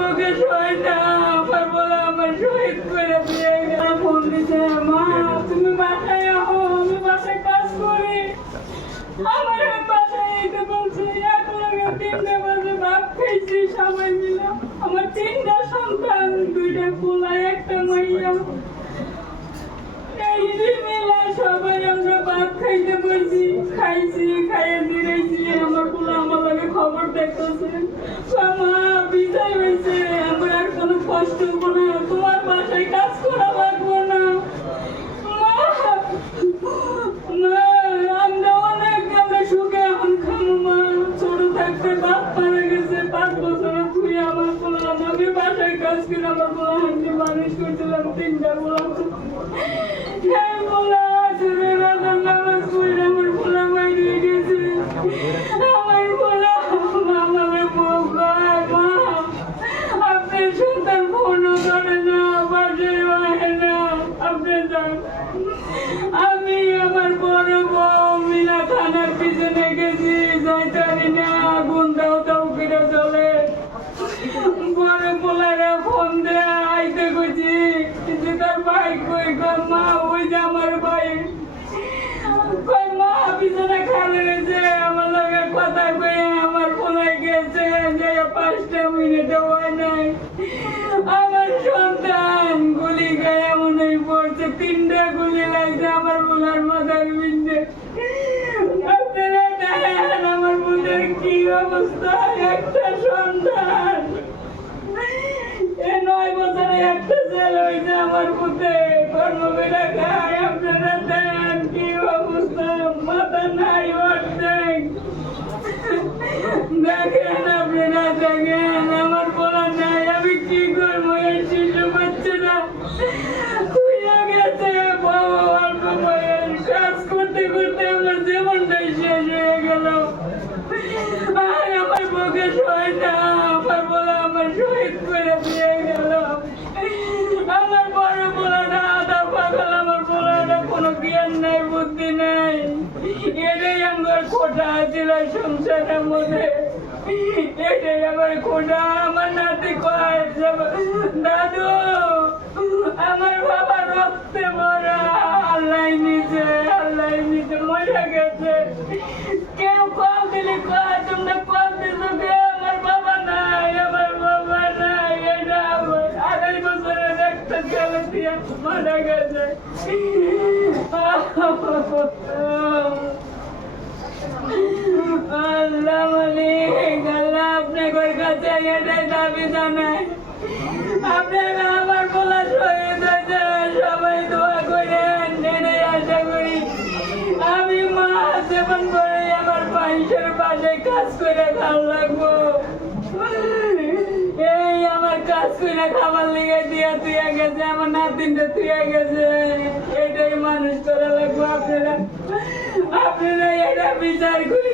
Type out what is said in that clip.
বুকে সয় না, আমার বলে আমার শহীদ করে দিয়ে গেল। ফোন দিছে, মা তুমি বাসায় আহো, আমি বাসায় কাজ করি। আমার বাসায় এসে বলছে এখন আমি 3টে বাজে ভাত খাইছি সবাই মিলে। আমার 3টা সন্তান, 2টা পোলা, একটা মাইয়া। এই মেলা সবাই আমরা ভাত খাইতে বলছি, খাইছি, খাইয়ে দিয়েছি। আমার পোলা আমার লাগে খবর দেখতেছে, মা বিদায় হয়েছে, আমরা আর কোনো কষ্ট হবো না, তোমার বাসায় কাজ করা লাগবো না। আমরা অনেক আমরা সুখে এখন খাবো। মা ছোট থাকতে বাপ মারা গেছে, 5 বছরের তুই আমার পোলা, আমি বাসায় কাজ করে আমার পোলা হাঁটি মানুষ করছিলাম। 3টা পোলা, হ্যাঁ পোলা আসলে রাজার নামাজ পড়ে আমার পোলা বাইরে গেছে। আমার পোলা আমাকে বলবায়, মা আপনার সন্তান ফোনও করে না, বাসায় হয় না, আপনি যান। আমি আমার বড় বউ মিনা থানার পিছনে গেছি, যাইতে পারি না, আগুন দাও দাও করে চলে। বড় পোলারে ফোন দেয়া আইতে গেছি, কিন্তু তার ভাই কই গো, মা ওই যে আমার ভাই কই, মা পিছনে খালি হয়েছে, আমার লগে কথা কয়ে আমার পোলাই গেছে, যে 5টা মিনিটে হয় নাই। আমার সন্তান গুলি গায়ে মনে পড়ছে, 3টা গুলি লাগছে আমার বোলার মাথার বিন্দে। আপনারা দেখেন আমার বোনের কি অবস্থা, একটা সন্তান, 9 বছরে একটা ছেলে হয়েছে আমার পুতে, কর্মবেলা খায়। আপনারা দেন কি অবস্থা, মাথা নাই অর্ধেক। দেখেন আপনারা দেখেন, আমার বলা নাই, আমি কি করবো? এই শিশু বাচ্চারা খুইয়া গেছে, বউ অল্প বয়স, কাজ করতে করতে আমার জীবনটাই শেষ হয়ে গেল। আর আমার বুকে সয় না, আমার বলে আমার শহীদ করে দিয়ে গেল। আমার বড় পোলাটা আধা পাগল, আমার পোলাটা কোনো জ্ঞান নাই, বুদ্ধি নাই। এটাই আমার খোটা ছিল সংসারের মধ্যে, এটাই আমার খোটা। আমার নাতি কয়, দাদু আমার বাবা রক্তে ভরা, আল্লাহ নিচে, আল্লাহ নিচে মরে গেছে। কেউ কল দিলে কয়, তোমরা কল দিছো কে? আমার বাবা নাই, আমার বাবা নাই। এটা 2.5 বছরের একটা ছেলে দিয়ে মারা গেছে। আল্লাহ মালিক, আল্লাহ আপনার কাছে এটাই দাবি জানাই, আপনারা আমার বলা শহীদ হয়েছে, সবাই দোয়া করেন, এটাই আশা করি। আমি মা যেমন করে আমার পাশের পাশে কাজ করে খাওয়া লাগবো, এই আমার কাজ করে খাবার লেগে দিয়া তুইয়া গেছে, আমার নাতিনটা তুইয়া গেছে, এটাই মানুষ করা লাগবো। আপনারা আপনারা এটা বিচার করি